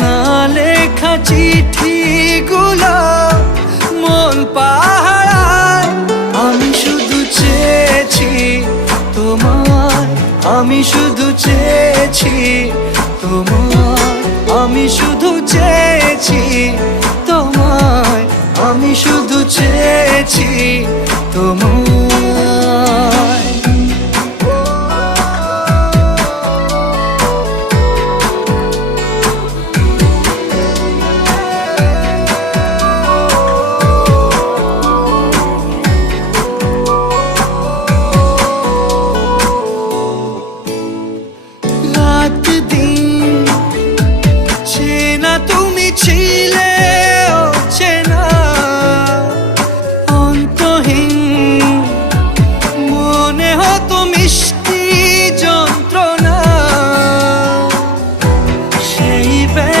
না লেখা চিঠিগুলো মন পাহারায়, আমি শুধু চেয়েছি তোমায়, আমি শুধু চেয়েছি তোমায়, আমি শুধু চেয়েছি তোমায়, আমি শুধু চেয়েছি তোমায়। রাত দিন চেনা তুমি ছিলে